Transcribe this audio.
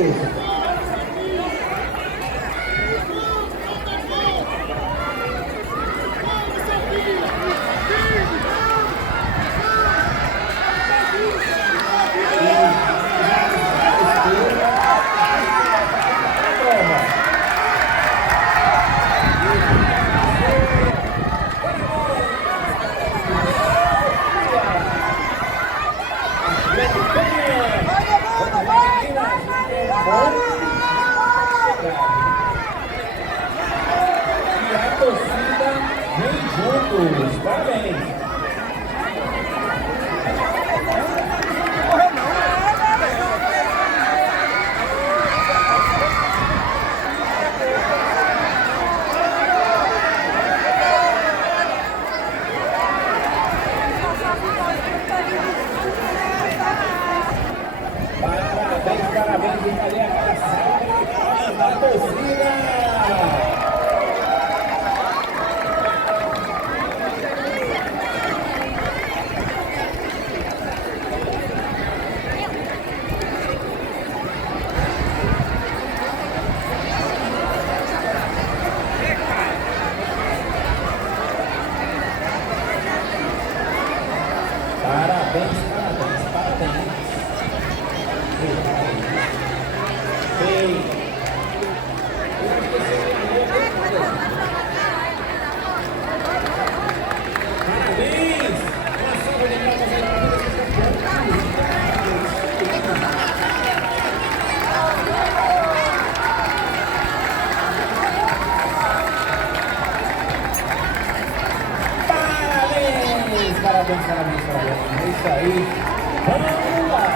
isso. E a torcida vem juntos. Parabéns. Parabéns, italiana. Salve da torcida. Parabéns, parabéns, parabéns. Ei. Parabéns! Uma salva de palmas aí para você. Parabéns, parabéns, parabéns, parabéns. É isso aí. Vamos lá.